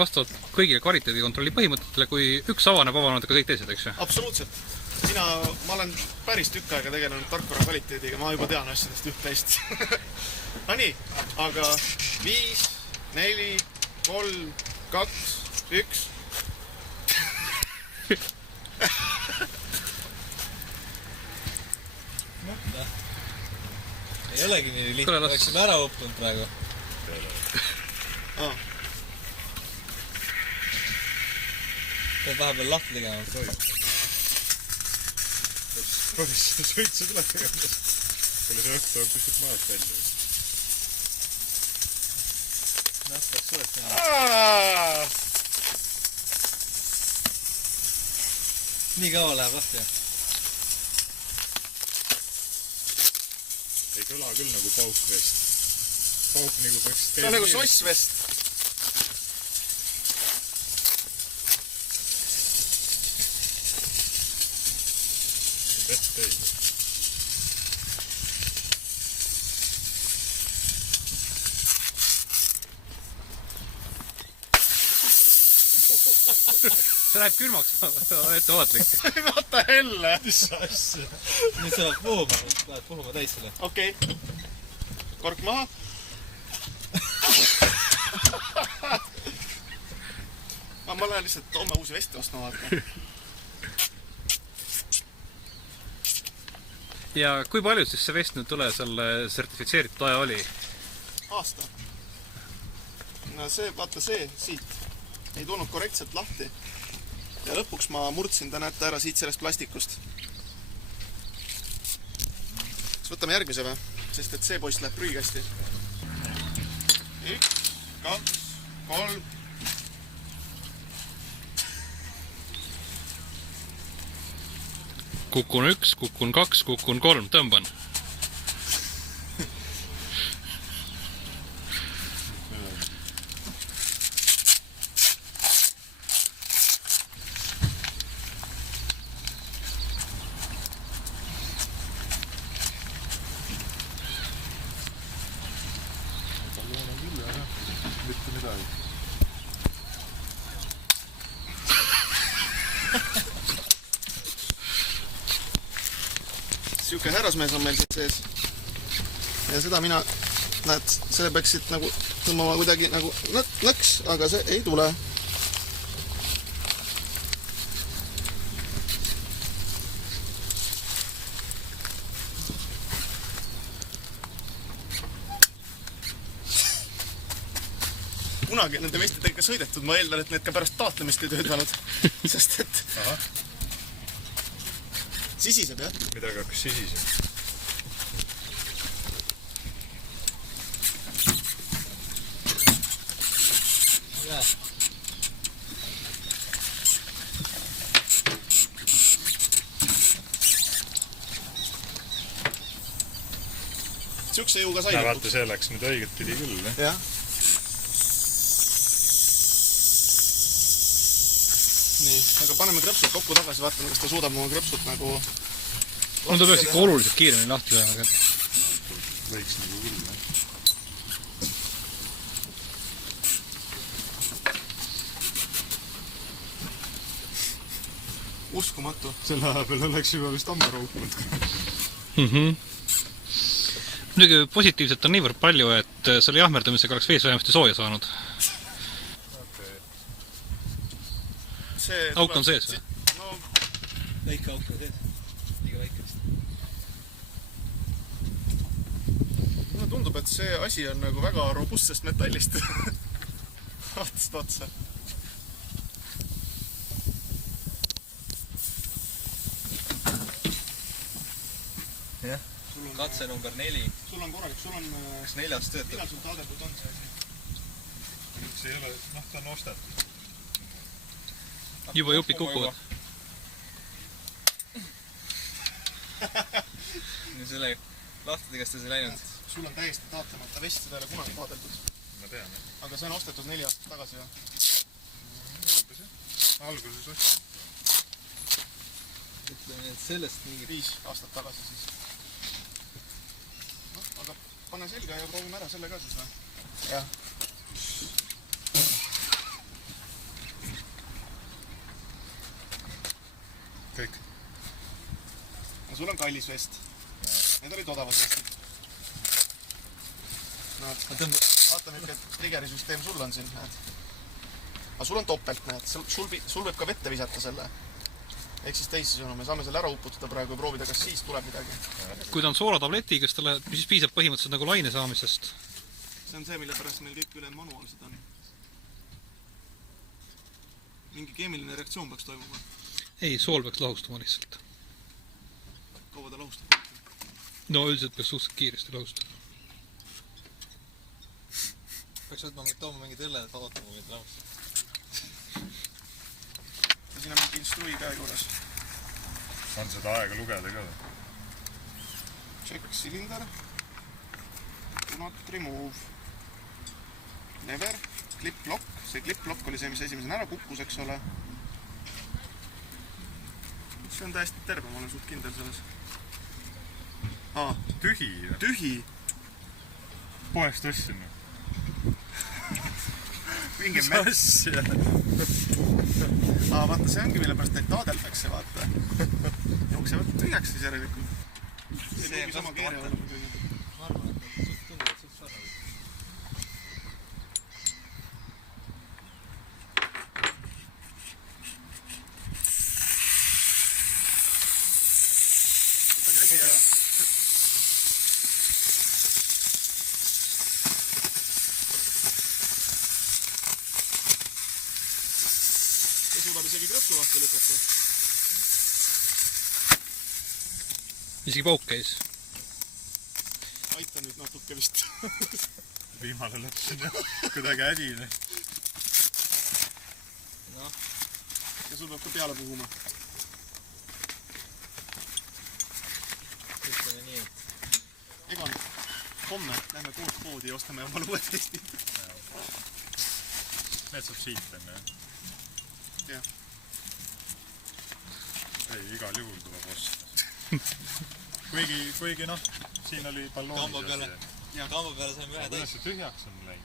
vastavalt kõigile kvaliteedikontrolli põhimõtetele, kui üks avaneb ka kõik teised, eks ju? Absoluutselt. Ma olen päris tükk aega tegelenud tarkvara kvaliteediga, ma juba tean asjadest üht-teist. No nii, aga 5, 4, 3, 2, 1. Ei olegi nii lihtne, oleksime ära õppunud praegu. Peab vahepeal lahti tegema. Provis sõitsa tuleb tegema. Selle see õhtu on kuskilt maalt välja. Peaks sulet teha. Nii kaua läheb lahti. Ei kõla küll nagu paukvest. Pauk nagu peaks... See on nagu sossvest. Vett ei. See läheb külmaks, ettevaatlik. Vaata helle! Mis asja? Nüüd sa lähed puhuma täis selle. Okei. Kork maha. Ma lähen lihtsalt homme uusi veste ostma vaata. Ja kui palju siis see vest nüüd tule selle sertifitseeritud aja oli? Aasta. No see, vaata see, siit. Ei tulnud korrektselt lahti. Ja lõpuks ma murdsin ta näete ära siit sellest plastikust. Siis võtame järgmise või? Sest et see poist läheb prügikasti. 1, 2, 3. Kukun 1, kukun 2, kukun 3, tõmban. Mitte midagi. Siuke härrasmees on meil siit sees. Ja seda mina, näed, selle peaks siit nagu tõmbama kuidagi nagu nõks, aga see ei tule. Kunagi nende vestidega sõidetud, ma eeldan, et need ka pärast taatlemist ei töötanud. Sest et... Sisiseb, jah? Midagi hakkas sisiseb. Siukse jõuga sai lõpuks. Vaata, see läks nüüd õiget pidi küll, ne? Jah. Nii, aga paneme krõpsud kokku tagasi, vaatame, kas ta suudab oma krõpsud nagu... No ta peaks ikka oluliselt kiiremini lahti teha, aga... Võiks nagu küll, ne? Uskumatu. Selle aja peal oleks juba vist ammu roopnud. Muidugi positiivselt on niivõrd palju, et selle jahmerdamisega oleks vees vähemasti sooja saanud. Auk on sees või? No... Väike auk on sees. Liiga väike vist. No tundub, et see asi on nagu väga robustsest metallist. Otsast otsa. Jah. Katse number 4. Sul on korralik, sul on... Kas 4 töötab? Millal sul taadetud on see asi? See ei ole, noh, ta on ostetud. Juba jupid kukuvad. Selle lahtadega seda ei läinud. Sul on täiesti taatlemata vest, seda ei ole kunagi taadetud. Ma tean, jah. Aga see on ostetud 4 aastat tagasi, jah? Alguses ostsin. Ütleme, et sellest mingi 5 aastat tagasi siis. No, aga pane selga ja proovime ära selle ka siis või? Jah. kõik. ja sul on kallis vest. Need olid odavad vestid. Näed, vaata nüüd, et triggerisüsteem sul on siin, näed. Aga sul on topelt, näed. Sul võib ka vette visata selle. Ehk siis teisisõnu, me saame selle ära uputada praegu ja proovida, kas siis tuleb midagi. kui ta on soolatabletiga, siis piisab põhimõtteliselt nagu laine saamisest. See on see, mille pärast meil kõik üle manuaalsed on. Mingi keemiline reaktsioon peaks toimuma. Ei, sool peaks lahustuma lihtsalt. Kaua ta lahustab? No üldiselt peaks suhteliselt kiiresti lahustada. Peaks tooma mingid õlled, et ootama mingid lahustada. Ja siin on mingi instrui käe juures. On seda aega lugeda ka või? Check cylinder. Do not remove. Never. Clip lock. See clip lock oli see, mis esimesena ära kukkus, eks ole. See on täiesti terve, ma olen suht kindel selles. Tühi. Tühi. Poest ostsin. Mingi Mis asja? Vaata, see ongi, mille pärast neid taadeldakse, vaata. Jooksevad tühjaks siis järelikult. See on sama keere olla. Ma arvan, et suht tunduvad suht sarnased. See suudab isegi krõpsu lahti lükata. Isegi pauk käis. Aita nüüd natuke vist. Viimane lõps on jah. Kuidagi ädine. Ja sul peab ka peale puhuma. Ütleme nii, et Egon, homme lähme koos poodi ja ostame omale uued testid. Need saab siit enne, jah? Jah. Ei, igal juhul tuleb osta. Kuigi noh, siin oli balloonid. kamba peale saime ühe Kuidas see tühjaks on läinud?